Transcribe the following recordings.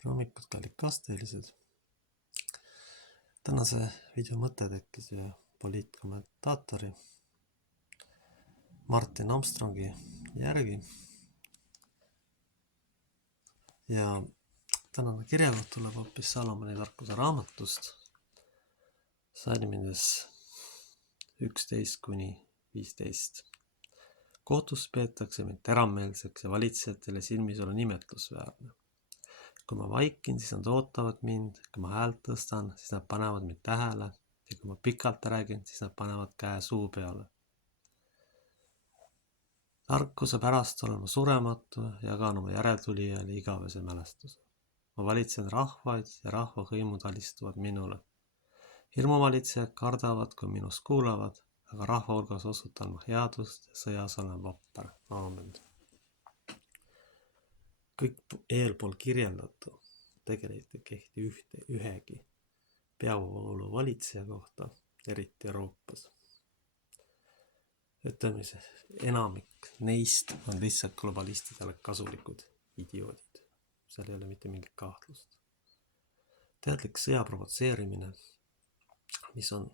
tere hommikut, kallid kasteelised. Tänase video mõte tekkis ühe poliitkommentaatori Martin Armstrongi järgi. Ja tänane kirjakoht tuleb hoopis Salomoni tarkuse raamatust salmides 11-15. Kohtus peetakse mind teravmeelseks ja valitsejatele silmis olla nimetlusväärne. Kui ma vaikin, siis nad ootavad mind, kui ma häält tõstan, siis nad panevad mind tähele ja kui ma pikalt räägin, siis nad panevad käe suu peale. Tarkuse pärast olen ma surematu ja jagan oma järeltulijale igavese mälestuse. Ma valitsen rahvaid ja rahva hõimud alistuvad minule. Hirmuvalitsejad kardavad, kui minust kuulavad, aga rahva hulgas osutan ma headust ja sõjas olen vapper. Aamen. Kõik eelpool kirjeldatu tegelikult kehti ühegi peavoolu valitseja kohta, eriti Euroopas. Ütleme, enamik neist on lihtsalt globalistidele kasulikud idioodid. Seal ei ole mitte mingit kahtlust. Teadlik sõja provotseerimine, mis on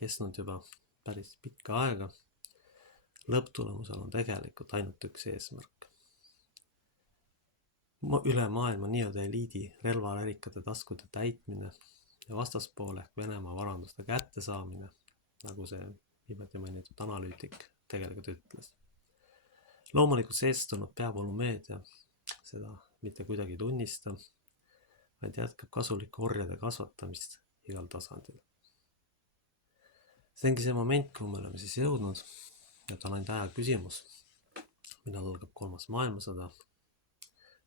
kestnud juba päris pikka aega, lõpptulemusel on tegelikult ainult üks eesmärk. Üle maailma nii-öelda eliidi relvarärikate taskude täitmine ja vastaspoole ehk Venemaa varanduste kättesaamine, nagu see viimati mainitud analüütik tegelikult ütles. Loomulikult seestunud peavoolumeedia seda mitte kuidagi tunnista, vaid jätkab kasuliku orjade kasvatamist igal tasandil. See ongi see moment, kuhu me oleme siis jõudnud, et on ainult aja küsimus, millal algab 3. maailmasõda.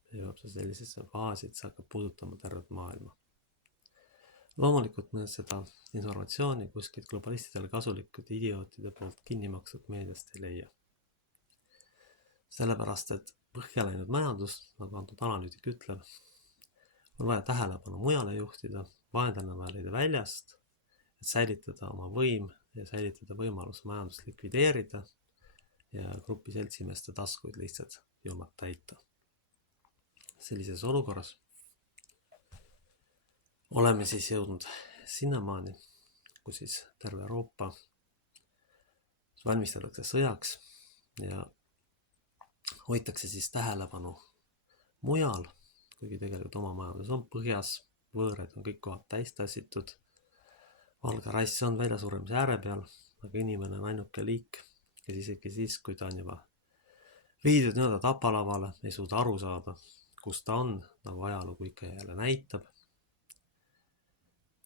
Jõuab see sellisesse faasi, et see hakkab puudutama tervet maailma. Loomulikult me seda informatsiooni kuskilt globalistidele kasulikud idiootide poolt kinni makstud meediast ei leia. Sellepärast, et põhja läinud majandus, nagu antud analüütik ütleb, on vaja tähelepanu mujale juhtida, vaenlane vaja leida väljast, et säilitada oma võim ja säilitada võimalus majandust likvideerida ja grupi seltsimeeste taskuid lihtsalt julmalt täita. Sellises olukorras oleme siis jõudnud sinnamaani, kus siis terve Euroopa valmistatakse sõjaks ja hoitakse siis tähelepanu mujal, kuigi tegelikult oma majandus on põhjas, võõred on kõik kohad täis tassitud, valge rass on väljasuremise ääre peal, aga inimene on ainuke liik, kes isegi siis, kui ta on juba viidud nii-öelda tapalavale, ei suuda aru saada, kus ta on, nagu ajalugu ikka jälle näitab.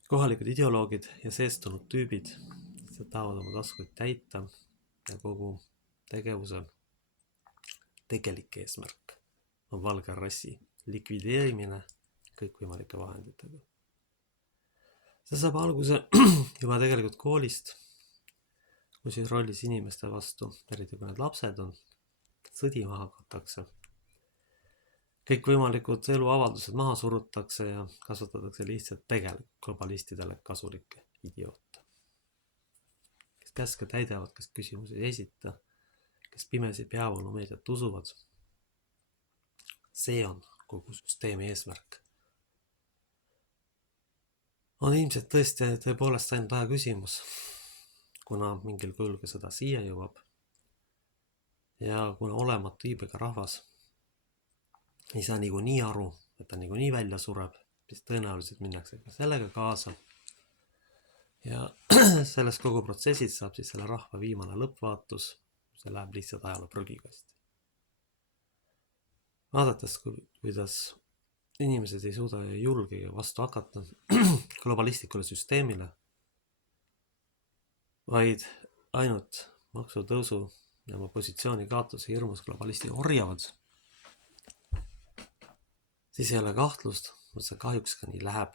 Kohalikud ideoloogid ja seestunud tüübid tahavad oma taskuid täita ja kogu tegevuse tegelik eesmärk on valge rassi likvideerimine kõikvõimalike vahenditega. See saab alguse juba tegelikult koolist, kus siis rollis inimeste vastu, eriti kui need lapsed on, sõdima hakatakse. Kõikvõimalikud eluavaldused maha surutakse ja kasvatatakse lihtsalt tegelikult globalistidele kasulikke idioote. Kes käske täidavad, kes küsimusi ei esita, kes pimesi peavoolumeediat usuvad. See on kogu süsteemi eesmärk. On ilmselt tõepoolest ainult aja küsimus, kuna mingil kujul ka seda siia jõuab. Ja kuna olematu iibega rahvas ei saa niikuinii aru, et ta niikuinii välja sureb, siis tõenäoliselt minnakse ka sellega kaasa. Ja selles kogu protsessis saab siis selle rahva viimane lõppvaatus, see läheb lihtsalt ajaloo prügikasti. Vaadates, kuidas inimesed ei suuda ja julge vastu hakata globalistlikule süsteemile, vaid ainult maksutõusu ja oma positsiooni kaotuse hirmus globalisti orjavad, siis ei ole kahtlust, et see kahjuks ka nii läheb.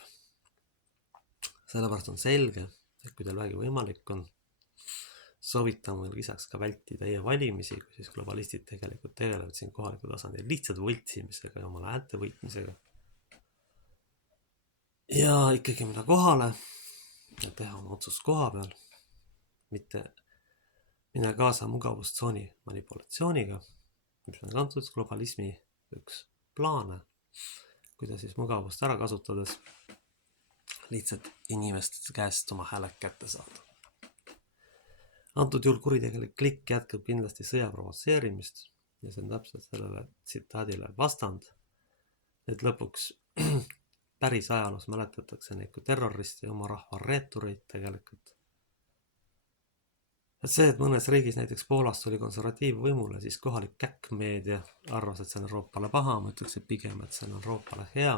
Sellepärast on selge, et kui teil vähegi võimalik on, soovitan meil lisaks ka vältida e-valimisi, kui siis globalistid tegelikult tegelevad siin kohalikul tasandil lihtsalt võltsimisega ja omale häälte võitmisega. Ja ikkagi minna kohale ja teha oma otsust koha peal, mitte minna kaasa mugavustsooni manipulatsiooniga, mis on kantud globalismi üks plaane, kuidas siis mugavust ära kasutades lihtsalt inimeste käest oma hääled kätte saada. Antud juhul kuritegelik klikk jätkab kindlasti sõja provotseerimist ja see on täpselt sellele tsitaadile vastand, et lõpuks päris ajaloos mäletatakse neid kui terroristi ja oma rahva reetureid tegelikult. Et see, et mõnes riigis, näiteks Poolast oli konservatiivvõimule, siis kohalik käkkmeedia arvas, et see on Euroopale paha, ma ütleks, et pigem, et see on Euroopale hea.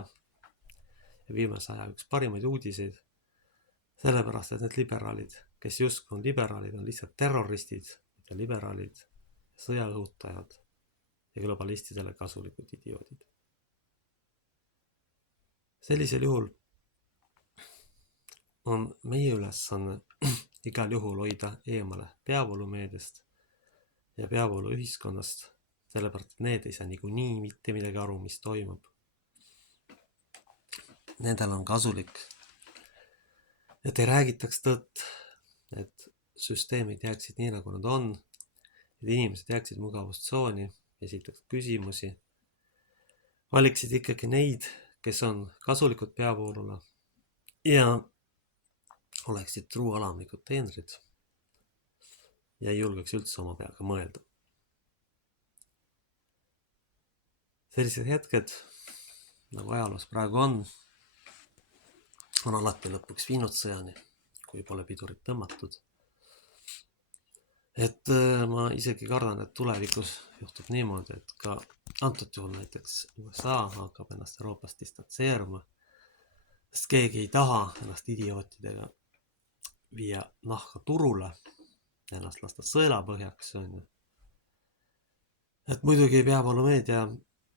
Ja viimase aja üks parimaid uudiseid, sellepärast, et need liberaalid, kes justkui on liberaalid, on lihtsalt terroristid ja liberaalid, sõjaõhutajad ja globalistidele kasulikud idioodid. Sellisel juhul on meie ülesanne igal juhul hoida eemale peavoolumeediast ja peavooluühiskonnast, sellepärast, et need ei saa niikuinii mitte midagi aru, mis toimub. Nendel on kasulik, et ei räägitaks tõtt, et süsteemid jääksid nii, nagu nad on, et inimesed jääksid mugavustsooni, esitaks küsimusi, valiksid ikkagi neid, kes on kasulikud peavoolule ja oleksid truualamlikud teenrid ja ei julgeks üldse oma peaga mõelda. Sellised hetked, nagu ajaloos praegu on alati lõpuks viinud sõjani, kui pole pidurit tõmmatud. Et ma isegi kardan, et tulevikus juhtub niimoodi, et ka antud juhul näiteks USA hakkab ennast Euroopast distantseeruma, sest keegi ei taha ennast idiootidega viia nahka turule, ennast lasta sõelapõhjaks. Et muidugi peavoolumeedia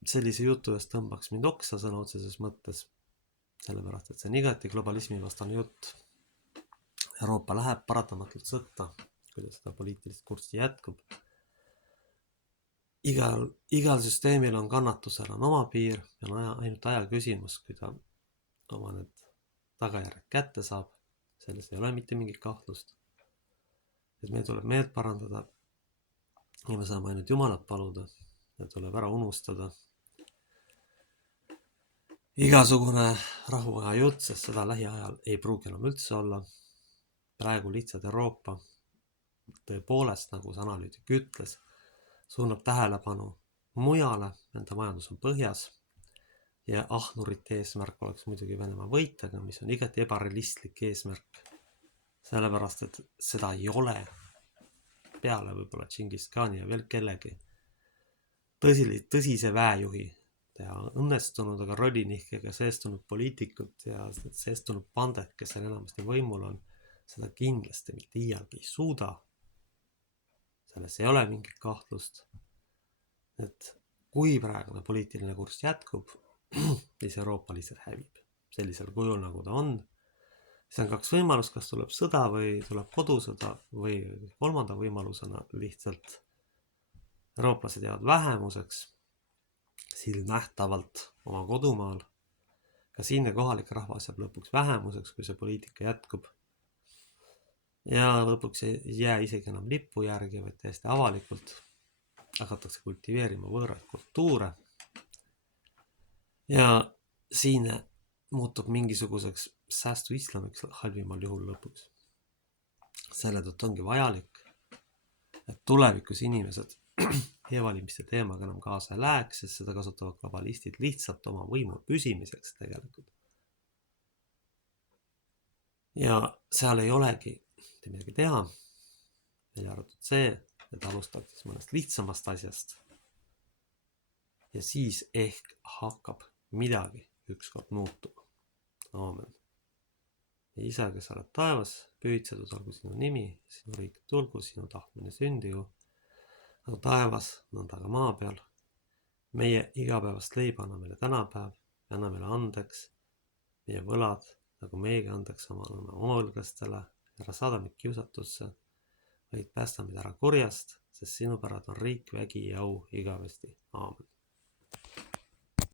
sellise jutu eest tõmbaks mind oksa sõna otseses mõttes, sellepärast, et see on igati globalismi vastane jutt. Euroopa läheb paratamatult sõtta, kuidas seda poliitilist kurssi jätkub. Igal süsteemil on kannatusel on oma piir ja on ainult aja küsimus, kui ta oma need tagajärjed kätte saab. Selles ei ole mitte mingit kahtlust. Et meil tuleb meelt parandada ja me saame ainult Jumalat paluda ja tuleb ära unustada igasugune rahuaja jutt, sest seda lähiajal ei pruugi enam üldse olla. Praegu lihtsalt Euroopa tõepoolest, nagu see analüütik ütles, suunab tähelepanu mujale, nende majandus on põhjas ja ahnurite eesmärk oleks muidugi Venemaa võitega, mis on igati ebarealistlik eesmärk, sellepärast, et seda ei ole peale võib-olla Džingis Khani ja veel kellegi tõsise väejuhi teha õnnestunud, aga rollinihkega seestunud poliitikut ja seestunud pandet, kes seal enamasti võimul on, seda kindlasti mitte iialgi ei suuda. Selles ei ole mingit kahtlust, et kui praegune poliitiline kurss jätkub, siis Euroopa lihtsalt hävib sellisel kujul, nagu ta on. See on kaks võimalust, kas tuleb sõda või tuleb kodusõda või kolmanda võimalusena lihtsalt eurooplased jäävad vähemuseks silmnähtavalt oma kodumaal. Ka siinne kohalik rahvas jääb lõpuks vähemuseks, kui see poliitika jätkub. Ja lõpuks ei jää isegi enam lipu järgi, vaid täiesti avalikult hakatakse kultiveerima võõraid kultuure. Ja siin muutub mingisuguseks säästu islamiks halvimal juhul lõpuks. Selle tõttu ongi vajalik, et tulevikus inimesed e-valimiste teemaga enam kaasa ei läheks, sest seda kasutavad globalistid lihtsalt oma võimu püsimiseks tegelikult. Ja seal ei olegi midagi teha, välja arvatud see, et alustatakse mõnest lihtsamast asjast ja siis ehk hakkab midagi ükskord muutuma. Aamen. Ja isa, kes oled taevas, pühitsetud olgu sinu nimi, sinu riik tulgu, sinu tahtmine sündigu, nagu taevas, nõnda ka maa peal. Meie igapäevast leiba anna meile tänapäev ja anna meile andeks meie võlad, nagu meiegi andeks oma võlglastele. Ära saada meid kiusatusse, vaid päästa meid ära kurjast, sest sinu pärad on riik, vägi ja au igavesti. Aamen.